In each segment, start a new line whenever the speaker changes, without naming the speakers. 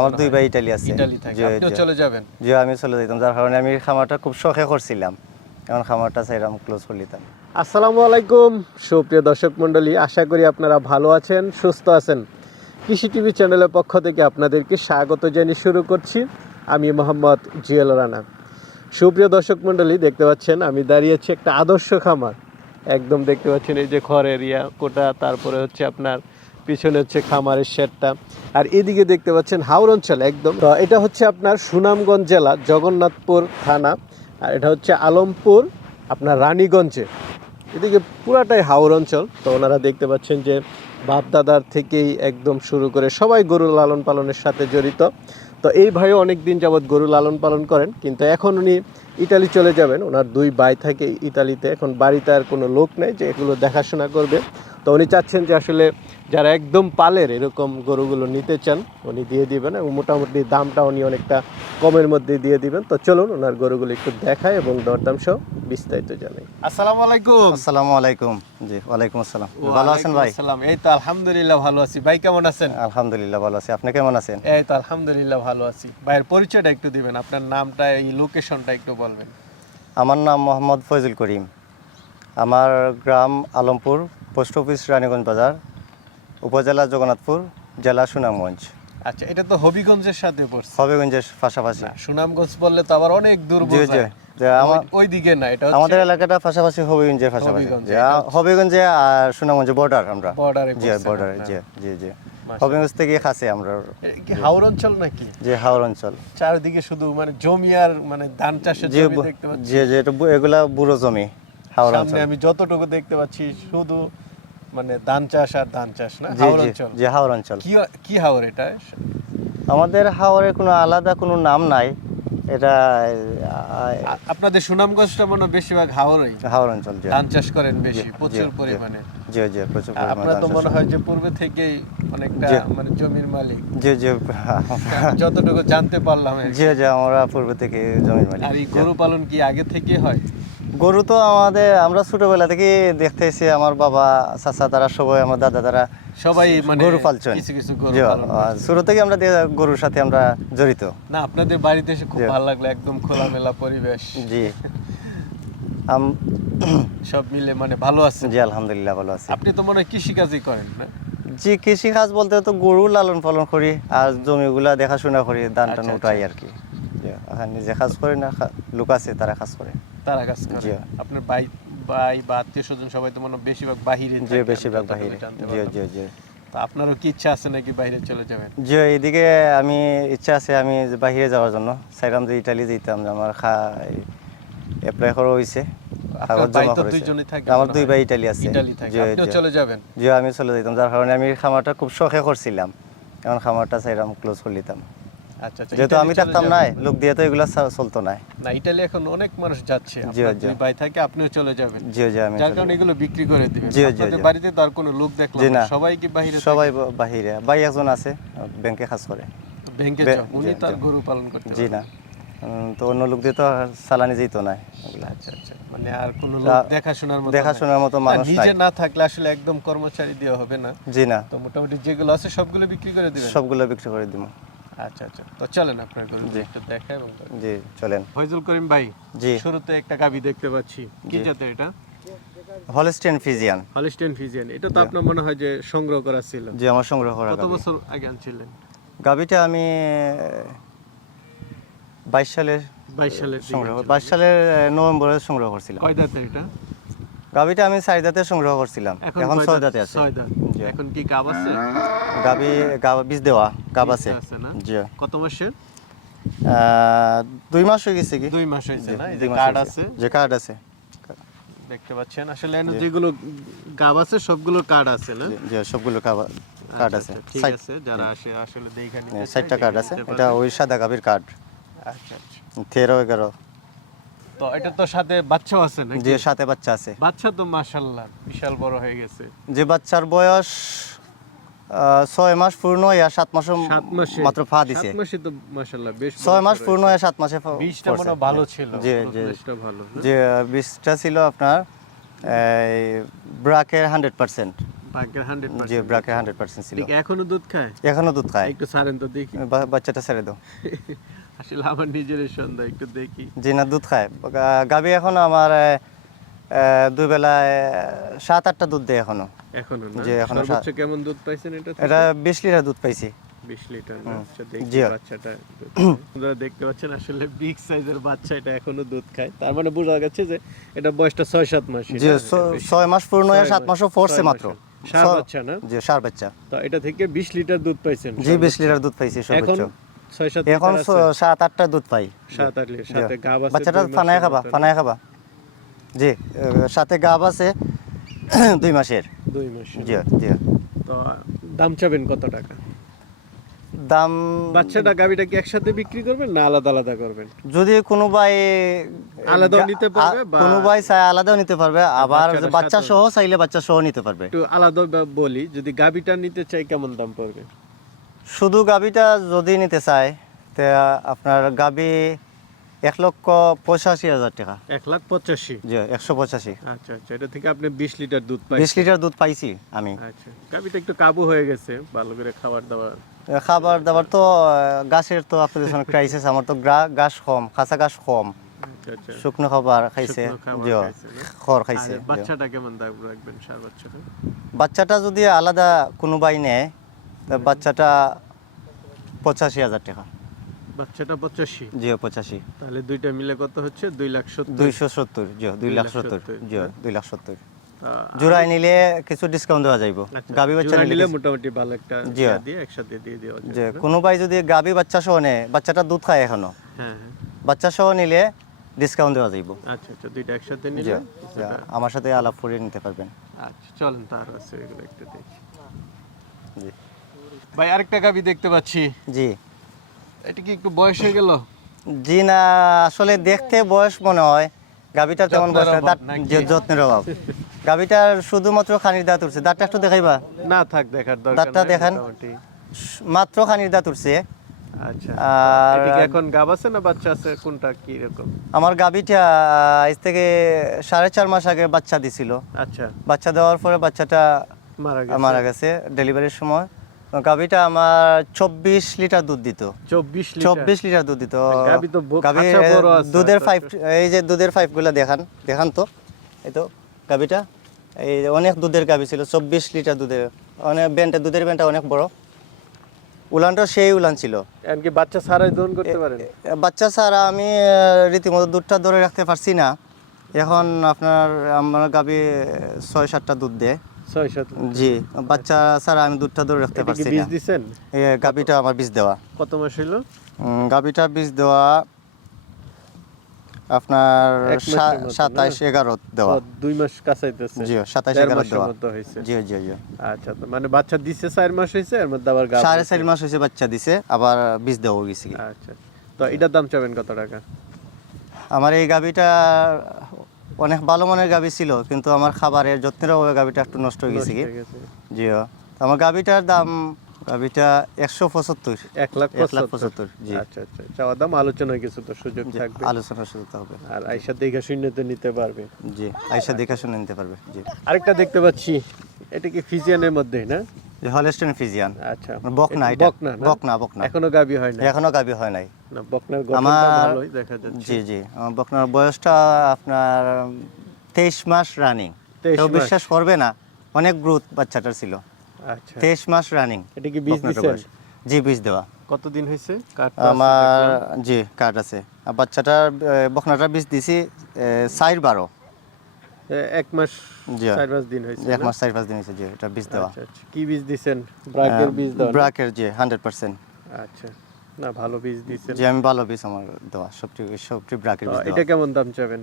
আমার দুই ভাই ইটালি আছে।
ইটালি থাকে।
জি,
চলে যাবেন।
জি আমি চলে যেতাম যার কারণে আমি খামারটা খুব শখে করছিলাম। এখন খামারটা চাইলাম ক্লোজ করে দিতাম
আসসালামু আলাইকুম সুপ্রিয় দর্শক মণ্ডলী আশা করি আপনারা ভালো আছেন সুস্থ আছেন। কৃষি টিভি চ্যানেলের পক্ষ থেকে আপনাদেরকে স্বাগত জানিয়ে শুরু করছি। আমি মোহাম্মদ জিয়াল রানা। সুপ্রিয় দর্শক মণ্ডলী দেখতে পাচ্ছেন আমি দাঁড়িয়েছি একটা আদর্শ খামার। একদম দেখতে পাচ্ছেন এই যে খড়ের ইয়া কোটা তারপরে হচ্ছে আপনার পিছনে হচ্ছে খামারের শেডটা। আর এদিকে দেখতে পাচ্ছেন হাওর অঞ্চল একদম। তো এটা হচ্ছে আপনার সুনামগঞ্জ জেলা, জগন্নাথপুর থানা। আর এটা হচ্ছে আলমপুর, আপনার রানীগঞ্জে। এদিকে পুরাটাই হাওর অঞ্চল। তো ওনারা দেখতে পাচ্ছেন যে বাপদাদার থেকেই একদম শুরু করে সবাই গরু লালন পালনের সাথে জড়িত। তো এই ভাইও অনেক দিন যাবৎ গরু লালন পালন করেন, কিন্তু এখন উনি ইতালি চলে যাবেন। ওনার দুই ভাই থাকে ইতালিতে। এখন বাড়িতে আর কোনো লোক নেই যে এগুলো দেখাশোনা করবে। তো উনি চাচ্ছেন যে আসলে যারা একদম পালের এরকম গরুগুলো নিতে চান উনি দিয়ে দিবেন এবং মোটামুটি দামটা উনি অনেকটা কমের মধ্যে দিয়ে দিবেন। তো চলুন ওনার গরুগুলো একটু দেখায় এবং দরদাম সহ বিস্তারিত জানাই।
আসসালামু আলাইকুম।
আসসালামু আলাইকুম। জি ওয়ালাইকুম আসসালাম। ভালো আছেন ভাই?
আসসালাম। এই তো আলহামদুলিল্লাহ ভালো আছি। ভাই কেমন আছেন?
আলহামদুলিল্লাহ ভালো আছি। আপনি কেমন আছেন?
এই তো আলহামদুলিল্লাহ ভালো আছি। ভাইয়ের পরিচয়টা একটু দিবেন আপনার নামটা এই লোকেশনটা একটু বলবেন।
আমার নাম মোহাম্মদ ফয়জুল করিম। আমার গ্রাম আলমপুর পোস্ট অফিস রানীগঞ্জ বাজার। উপজেলা জগন্নাথপুর জেলা সুনামগঞ্জ।
আচ্ছা এটা তো হবিগঞ্জের সাথে পড়ছে।
হবিগঞ্জের পাশাপাশি।
সুনামগঞ্জ বললে তো আবার অনেক দূর
জি জি
বোঝায় ওই- ওই দিকে না এটা
আমাদের এলাকাটা পাশাপাশি হবিগঞ্জের পাশাপাশি।
হবিগঞ্জ,
আর সুনামগঞ্জে বর্ডার আমরা। জি বর্ডারে জি জি জি। হবিগঞ্জ থেকে কাছে আমরা।
কি হাওর অঞ্চল নাকি?
যে হাওর অঞ্চল।
চারিদিকে শুধু মানে জমি আর মানে ধান চাষের জমি দেখতে পাচ্ছি।
যে যে এটা এগুলা বুড়ো জমি হাওর অঞ্চল।
আমি যতটুকু দেখতে পাচ্ছি শুধু মানে ধান চাষ আর ধান চাষ না? হাওর অঞ্চল।
যে হাওর অঞ্চল।
কি কি হাওর এটা?
আমাদের হাওরের কোনো আলাদা কোনো নাম নাই। এটা
আপনাদের সুনামগঞ্জটা মনে বেশিরভাগ হাওরই।
হাওর অঞ্চল
ধান চাষ করেন বেশি প্রচুর পরিমাণে।
জি জি প্রচুর পরিমাণে
আপনারা তো মনে হয় যে পূর্বে থেকেই অনেকটা মানে জমির মালিক।
জি জি
যতটুকু জানতে পারলাম
জি জি আমরা পূর্ব থেকে জমির মালিক।
আর এই গরু পালন কি আগে থেকে হয়?
গরু তো আমাদের আমরা ছোটবেলা থেকে দেখতেছি আমার বাবা চাচা তারা সবাই আমার দাদা তারা
সবাই মানে
গরু পালছেন
কিছু কিছু গরু
শুরু থেকে আমরা গরুর সাথে আমরা জড়িত।
না আপনাদের বাড়িতে এসে খুব ভালো লাগল একদম খোলামেলা পরিবেশ।
জি। আম-
সব মিলে মানে ভালো আছে।
জি আলহামদুলিল্লাহ ভালো আছি।
আপনি তো মনে হয় কৃষিকাজই করেন না?
জি কৃষি কাজ বলতে তো গরু লালন পালন করি আর জমিগুলা দেখাশোনা করি ধান টান
আচ্ছা,
উঠাই আর কি। এখন নিজে কাজ করি না লোক আছে তারা কাজ করে।
তারা কাজ করে
জি।
আপনার ভাই ভাই বা আত্মীয় স্বজন সবাই তো মনে বেশিরভাগ বাহিরে আমি
বেশিরভাগ বাহিরে। জি জি জি।
তো আপনারও কি ইচ্ছা আছে নাকি বাইরে চলে যাবেন?
যে এদিকে আমি ইচ্ছা আছে আমি যাওয়ার জন্য। চাইলাম যে ইটালি যেতাম যে আমার খা এপ্লাই করা হয়েছে আমার দুই। ভাই ইটালি আছে। জি,
চলে যাবেন?
যে আমি চলে যেতাম যার কারণে আমি খামারটা খুব শখে করছিলাম। এখন খামারটা চাইলাম ক্লোজ করে
আচ্ছা
যেহেতু আমি থাকতাম নাই লোক দিয়ে তো এগুলো চলতো না
না ইটালি এখন অনেক মানুষ যাচ্ছে। দুই ভাই থাকে আপনিও চলে যাবেন।
জি জি আমি
যার কারণে এগুলো বিক্রি করে দিবেন।
জি, জি,
বাড়িতে তো আর কোনো লোক দেখলাম না। সবাই কি বাইরে
সবাই বা- বাহিরে। ভাই একজন আছে ব্যাংকে কাজ করে।
ব্যাংকে উনি
জি,
তো আর
জি।
গরু পালন করতে
জি না। তো অন্য লোক দিয়ে তো চালানি যেত না।
আচ্ছা আচ্ছা। মানে আর কোনো লোক দেখাশোনার মতো
দেখাশোনার মতো মানুষ
নিজে না থাকলে আসলে একদম কর্মচারী দেওয়া হবে না।
জি না।
তো মোটামুটি যেগুলো আছে সবগুলো বিক্রি করে দিবেন?
সবগুলো বিক্রি করে দিব।
আচ্ছা আচ্ছা। তো চলেন আপনার গরু একটু দেখা এবং
জি চলেন।
ফয়জুল করিম ভাই
জি।
শুরুতে একটা গাবি দেখতে পাচ্ছি। কি জাতের এটা?
Holstein Friesian.
Holstein Friesian. এটা তো আপনার মনে হয় যে সংগ্রহ করা ছিল।
যে আমার সংগ্রহ করা
কত বছর আগে আনছিলেন?
গাভীটা আমি বাইশ সালে
বাইশ সালের
সংগ্রহ। বাইশ সালের নভেম্বরে সংগ্রহ করছিলাম।
কয় দাঁতের এটা?
গাভীটা আমি চার দাঁতে সংগ্রহ করছিলাম। এখন
কয়
ছয়
দাঁতে?
আছে।
ছয় দাঁত।
জি।
এখন কি গাব আছে?
গাভী গাভ বীজ দেওয়া গাভ
বীজ
আছে? জি।
কত মাসের?
দুই মাস হয়ে গেছে কি?
দুই মাস হয়েছে না? এই যে কার্ড আছে?
যে কার্ড আছে।
দেখতে পাচ্ছেন। আসলে যেগুলো গাব আছে সবগুলো কার্ড আছে না?
জি, সবগুলো কার্ড
আচ্ছা,
আছে।
আচ্ছা, ঠিক আছে যারা আসে আসলে দেখে নিতে চায়,
কার্ড আছে। এটা ওই সাদা গাভীর কার্ড।
আচ্ছা আচ্ছা।
তেরো এগারো।
তো এটা তো সাথে বাচ্চাও আছে নাকি?
যে সাথে বাচ্চা আছে।
বাচ্চা তো মাশাআল্লাহ বিশাল বড় হয়ে গেছে।
যে বাচ্চার বয়স ছয় মাস পূর্ণ সাত মাস। মাত্র ফা দিছে।
মাসে তো মাশাআল্লাহ বেশ
ছয় মাস পূর্ণ সাত মাসে
বীজটা মনে ভালো ছিল।
জি, জি।
ভালো
যে বীজটা ছিল আপনার এই ব্রাকের হান্ড্রেড পার্সেন্ট।
ব্রাকের
ব্রাকের হান্ড্রেড পার্সেন্ট ছিল।
এখনও দুধ খায়?
এখনও দুধ খায়।
একটু ছাড়েন তো দেখি।
বাচ্চাটা ছেড়ে দাও।
আসলে আমার নিজের সন্দেহ একটু দেখি।
জি না দুধ খায়। গা- গাভী এখনও আমার দুই বেলায় সাত আটটা দুধ দেয় এখনও।
এখনও না?
জি, এখনও
সর্বোচ্চ কেমন দুধ পাইছেন এটা
এটা বিশ লিটার দুধ পাইছি।
বিশ লিটার আচ্ছা দেখি বাচ্চাটা আপনারা দেখতে পাচ্ছেন আসলে বিগ সাইজের বাচ্চা এটা এখনও দুধ খায়। তার মানে বোঝা যাচ্ছে যে এটা বয়সটা ছয় সাত মাস।
যে ছ- ছয় মাস পূর্ণ হয়ে
ছয়
সাত
মাস,
মাসও পড়ছে মাত্র। ছ-
বাচ্চা না?
জি সার বাচ্চা।
তো এটা থেকে বিশ লিটার দুধ পাইছেন
জি বিশ লিটার দুধ পাইছি সর্বোচ্চ। এখন? সাত আটটা দুধ পাই।
সাত আট সাথে গাব আছে
বাচ্চাটা ফানায় খাবা ফানায় খাবা। জি সাথে গাব আছে দুই মাসের।
দুই মাসের।
জি জি।
তো দাম চাবেন কত টাকা?
দাম
বাচ্চাটা গাবিটা কি একসাথে বিক্রি করবেন না আলাদা আলাদা করবেন?
যদি কোনো ভাই
আলাদাও
গা-
নিতে পারবে
কোনো ভাই চাই আলাদাও নিতে পারবে আবার বাচ্চা সহ চাইলে বাচ্চা সহ নিতে পারবে।
একটু আলাদা বলি যদি গাবিটা নিতে চাই কেমন দাম পড়বে?
শুধু গাবিটা যদি নিতে চায় তে আপনার গাবি এক লক্ষ পঁচাশি হাজার টাকা।
এক লাখ পঁচাশি?
জি একশো পঁচাশি।
আচ্ছা আচ্ছা এটা থেকে আপনি বিশ লিটার দুধ পাই
বিশ লিটার দুধ পাইছি আমি।
আচ্ছা গাবিটা একটু কাবু হয়ে গেছে ভালো করে খাবার দাবার।
খাবার দাবার তো গাছের তো আপনাদের ক্রাইসিস আমার তো ঘাস কম খাঁচা ঘাস কম।
আচ্ছা আচ্ছা।
শুকনো খাবার খাইছে? খড় খাইছে
বাচ্চাটা কেমন রাখবেন বাচ্চাটা
যদি আলাদা কোনো বাই নেয় বাচ্চাটা পঁচাশি হাজার টাকা।
বাচ্চাটা পঁচাশি?
জি পঁচাশি।
তাহলে দুইটা মিলে কত হচ্ছে? দুই লাখ সত্তর।
দুইশো সত্তর জি দুই লাখ সত্তর জি দুই লাখ সত্তর। জোড়ায় নিলে কিছু ডিসকাউন্ট দেওয়া যাইব।
আচ্ছা,
গাবি বাচ্চা নিলে
মোটামুটি ভালো একটা
জি।
দিয়ে একসাথে দিয়ে দেওয়া যাবে
কোনো ভাই যদি গাবি বাচ্চা সহ নেয় বাচ্চাটা দুধ খায় এখনও
হ্যাঁ হ্যাঁ।
বাচ্চা সহ নিলে ডিসকাউন্ট দেওয়া যাইব।
আচ্ছা আচ্ছা দুইটা একসাথে নিলে
আমার সাথে আলাপ করে নিতে পারবেন।
আচ্ছা চলেন তার আছে এগুলো একটু দেখি।
জি।
ভাই আরেকটা গাবি দেখতে পাচ্ছি।
জি।
এটা কি একটু বয়স হয়ে গেল?
জি না আসলে দেখতে বয়স মনে হয়। গাবিটার তেমন বয়স না? যে যত্নের অভাব। গাবিটার শুধুমাত্র খানির দাঁত উঠছে। দাঁতটা একটু দেখাইবা?
না থাক দেখার দরকার
দাঁতটা দেখান। মাত্র খানির দাঁত উঠছে।
আচ্ছা।
আর
এটা এখন গাব আছে না বাচ্চা আছে? কোনটা কি রকম
আমার গাবিটা আজ থেকে সাড়ে চার মাস আগে বাচ্চা দিছিল।
আচ্ছা।
বাচ্চা দেওয়ার পরে বাচ্চাটা
মারা গেছে।
মারা গেছে। ডেলিভারির সময়। তো গাবিটা আমার চব্বিশ লিটার দুধ দিত।
চব্বিশ লিটার?
চব্বিশ লিটার দুধ দিত।
গাভী খাঁচা বড় আছে,
দুধের
আচ্ছা,
পাইপ এই যে দুধের পাইপগুলো দেখান দেখান তো। এই তো গাবিটা এই অনেক দুধের গাবি ছিল চব্বিশ লিটার দুধের। অনেক বেনটা দুধের বেনটা অনেক বড়। উলানটা সেই উলান ছিল।
এমনকি বাচ্চা ছাড়াই দহন করতে পারেন?
বাচ্চা ছাড়া আমি রীতিমতো দুধটা ধরে রাখতে পারছি না। এখন আপনার আমার গাবি ছয় সাতটা দুধ দেয়। জি বাচ্চা ছাড়া আমি দুধটা ধরে রাখতে পারছি
বীজ দিছেন?
গাবিটা আমার বীজ দেওয়া।
কত মাস হইল?
উম, গাবিটা বীজ দেওয়া আপনার? সাতাইশ এগারো দেওয়া।
দুই মাস কাছাইতেছে।
জি সাতাইশ এগারো দেওয়া। জি জি জি।
আচ্ছা তো মানে বাচ্চা দিছে চার মাস হয়েছে এর মধ্যে আবার
সাড়ে। চারি মাস হয়েছে বাচ্চা দিছে আবার বীজ দেওয়া গেছে
আচ্ছা তো এটার দাম চাবেন কত টাকা?
আমার এই গাবিটা অনেক ভালো মানের গাবি ছিল কিন্তু আমার খাবারের যত্নের অভাবে গাবিটা একটু নষ্ট হয়ে গেছে। জি আমার গাবিটার দাম গাবিটা একশো পঁচাত্তর।
এক লাখ
এক লাখ
পঁচাত্তর
জি।
আচ্ছা আচ্ছা। চাওয়া দাম আলোচনায় কিছু তো সুযোগ থাকবে।
আলোচনা শুরু হবে।
আর আইসা দেখে শূন্যতে নিতে পারবে।
জি আইসা দেখা শুনে নিতে পারবে জি।
আরেকটা দেখতে পাচ্ছি এটা কি ফিজিয়ানের মধ্যেই না?
হলস্টেন ফিজিয়ান
আচ্ছা।
বকনা এটা।
বকনা না?
বকনা বকনা।
এখনও গাবি হয় না
এখনও গাবি হয় নাই।
না বকনার গঠনটা
আমার-
ভালোই দেখা যাচ্ছে।
জি জি। বকনার বয়সটা আপনার তেইশ মাস রানিং
23 মাস।
বিশ্বাস করবে না অনেক গ্রোথ বাচ্চাটার ছিল।
আচ্ছা।
তেইশ মাস রানিং
এটা কি বীজ দিছেন?
জি বীজ দেওয়া।
কতদিন হয়েছে? কাঠ
আমার জি কার্ড আছে। বাচ্চাটার এ, বকনাটার বীজ দিছি চার বারো।
এক মাস চার পাঁচ দিন হয়েছে
এক মাস চার পাঁচ দিন হয়েছে জি এটা বীজ দেওয়া।
আচ্ছা আচ্ছা। কি বীজ দিছেন? ব্রাকের বীজ দেওয়া না?
ব্রাকের জি হান্ড্রেড পার্সেন্ট
আচ্ছা। না ভালো বীজ দিছেন।
জি আমি ভালো বীজ আমার দেওয়া সবটি সবটি ব্রাকের বীজ
এটা কেমন দাম চাবেন?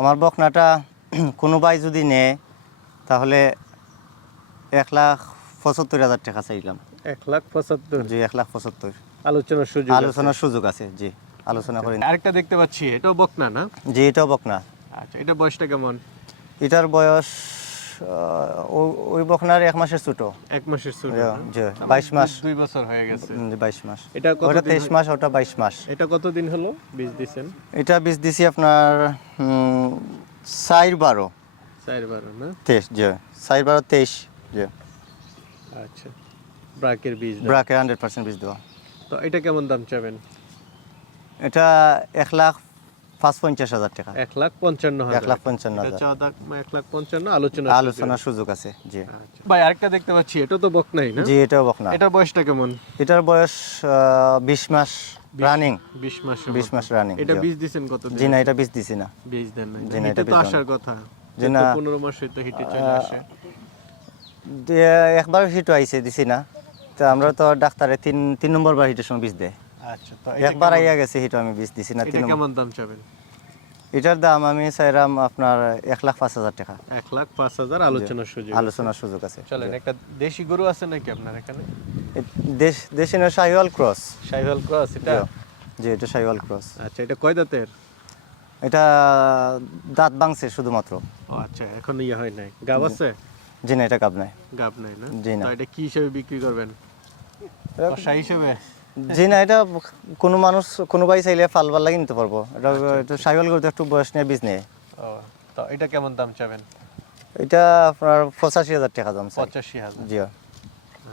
আমার বকনাটা কোনো ভাই যদি নেয় তাহলে এক লাখ পঁচাত্তর হাজার টাকা চাইলাম।
এক লাখ পঁচাত্তর?
জি এক লাখ পঁচাত্তর।
আলোচনার সুযোগ
আলোচনার সুযোগ আছে জি আলোচনা করে।
আরেকটা দেখতে পাচ্ছি এটাও বকনা না?
জি এটাও বকনা।
আচ্ছা এটা বয়সটা কেমন?
এটার বয়স ওই বকনার এক মাসের ছোটো।
এক মাসের ছোট
বাইশ মাস।
দুই- বছর হয়ে গেছে।
বাইশ মাস।
এটা
ওটা তেইশ মাস ওটা বাইশ মাস।
এটা কতদিন হলো বীজ দিছেন?
এটা বীজ দিছি আপনার চার বারো।
চার বারো না?
তেইশ জি চার বারো তেইশ জি
আচ্ছা ব্রাকের বীজ দাম।
ব্রাকে হান্ড্রেড পার্সেন্ট বীজ দেওয়া।
তো এটা কেমন দাম চাবেন?
এটা এক লাখ পাঁচ পঞ্চাশ হাজার টাকা।
এক লাখ পঞ্চান্ন
এক লাখ পঞ্চান্ন হাজার।
এক লাখ পঞ্চান্ন আলোচনা
আলোচনার সুযোগ আছে জি।
ভাই আরেকটা দেখতে পাচ্ছি এটা তো বক নাই না?
জি এটাও বকনা
এটার বয়সটা কেমন?
এটার বয়স বিশ মাস রানিং।
বিশ মাস
বিশ মাস রানিং
এটা বীজ দিছেন কত
জি না এটা বীজ দিছি না।
বীজ দেন না
জি না, এটা
তো আসার কথা।
জি না।
পনেরো মাস হইতে হিটে চলে আসে।
একবার হিটও আইছে দিছি না। তো আমরা তো ডাক্তারে তিন তিন নম্বর বার হিটের সময় বীজ দেয়
আচ্ছা তো
একবার আইয়া গেছে আমি বীজ দিছি না তিন
কেমন দাম চাবেন?
এটার দাম আমি চাইলাম আপনার এক লাখ পাঁচ হাজার টাকা।
এক লাখ পাঁচ হাজার আলোচনার সুযোগ
আলোচনার সুযোগ আছে।
চলেন একটা দেশি গরু আছে নাকি আপনার এখানে?
দেশ দেশি না শাহিওয়াল ক্রস।
সাইভাল ক্রস এটা?
জি এটা শাহিওয়াল ক্রস।
আচ্ছা এটা কয় দাঁতের?
এটা দাঁত ভাঙছে শুধুমাত্র।
ও আচ্ছা এখন ইয়ে হয় নাই। গাব আছে?
জি না এটা কাপ নাই।
গাব নাই না?
জি না।
এটা কি হিসেবে বিক্রি করবেন? কষা হিসেবে?
জি না এটা কোনো মানুষ কোনো ভাই চাইলে ফালবার লাগে নিতে পারব। এটা একটু সাইকেল করতে একটু বয়স নিয়ে বীজ
ও তো এটা কেমন দাম চাবেন?
এটা আপনার পঁচাশি হাজার টাকা দাম
পঁচাশি হাজার।
জি।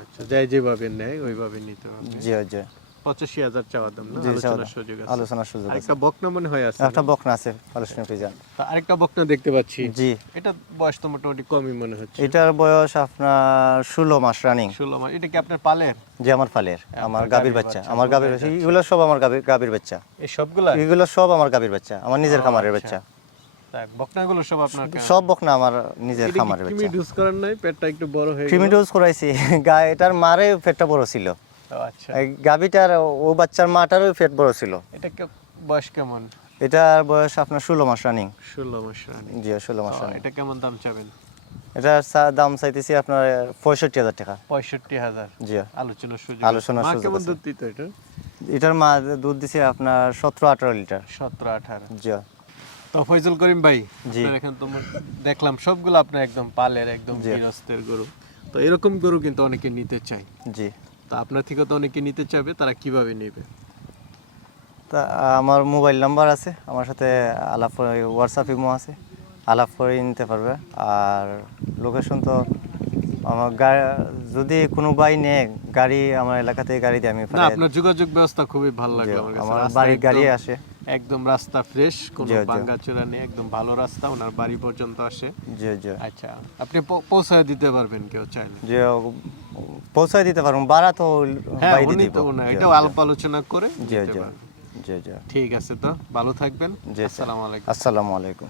আচ্ছা যাই যেভাবে নেয় ওইভাবে নিতে হবে।
জি জি।
পঁচাশি হাজার দাম আলোচনার সুযোগ আছে।
আলোচনার সুযোগ আছে।
বকনা মনে হয় আছে।
একটা বকনা আছে পালস্টিন
আরেকটা বকনা দেখতে পাচ্ছি।
জি।
এটা বয়স তো মোটামুটি কমই মনে হচ্ছে।
এটার বয়স আপনার ষোলো মাস রানিং।
ষোলো মাস। এটা কি আপনার পালের?
যে আমার ফালের আমার
গাভীর
বাচ্চা। আমার গাভীর বাচ্চা। এগুলো সব আমার গাভীর গাভীর বাচ্চা।
এই সবগুলা?
এগুলো সব আমার গাভীর বাচ্চা। আমার নিজের খামারের বাচ্চা।
বকনাগুলো সব আপনার
সব বকনা আমার নিজের খামারের বাচ্চা।
ডুজ করেন নাই? পেটটা একটু বড় হয়ে
ডোজ করাইছি। গা- এটার মারে পেটটা বড় ছিল।
আচ্ছা
গাভীটার ও বাচ্চার মাটারও পেট বড় ছিল।
এটা বয়স কেমন?
এটার বয়স আপনার ষোলো মাস রানিং।
ষোলো মাস রানী।
জি ষোলো মাস রানিং।
এটা কেমন দাম চাবেন?
এটার দাম চাইতেছি আপনার পঁয়ষট্টি হাজার টাকা।
পঁয়ষট্টি হাজার।
জি।
আলোচনার সুযোগ
আলোচনার সুযোগ
কেমন দুধ দিত এটা?
এটার মা দুধ দিছে আপনার সতেরো আঠারো লিটার।
সতেরো আঠারো।
জি।
তো ফয়জুল করিম ভাই এখানে তোমার দেখলাম সবগুলো আপনার একদম পালের একদম গৃহস্থের গরু। তো এরকম গরু কিন্তু অনেকে নিতে চায়।
জি।
তো আপনার থেকে তো অনেকে নিতে চাবে তারা কীভাবে নেবে?
তা আমার মোবাইল নাম্বার আছে আমার সাথে আলাপ হোয়াটসঅ্যাপ ইমো আছে আলাপ করে নিতে পারবে। আর লোকেশন তো আমার যদি কোনো বাই নেয় গাড়ি আমার এলাকা থেকে গাড়ি দিয়ে আমি
না আপনার যোগাযোগ ব্যবস্থা খুবই ভালো লাগে আমার কাছে।
আমার বাড়ির গাড়ি আসে।
একদম রাস্তা ফ্রেশ কোনো
জি, জি।
ভাঙ্গাচোরা নেই একদম ভালো রাস্তা ওনার বাড়ি পর্যন্ত আসে।
জি জি।
আচ্ছা আপনি পৌঁছায় দিতে পারবেন কেউ চাইলে।
যে পৌঁছায় দিতে পারব বাড়া তো
না এটাও
জি।
আলাপ আলোচনা করে
জি
দিতে
জি জি জি।
ঠিক আছে তো ভালো থাকবেন।
জি।
আসসালামু আলাইকুম।
আসসালামু আলাইকুম।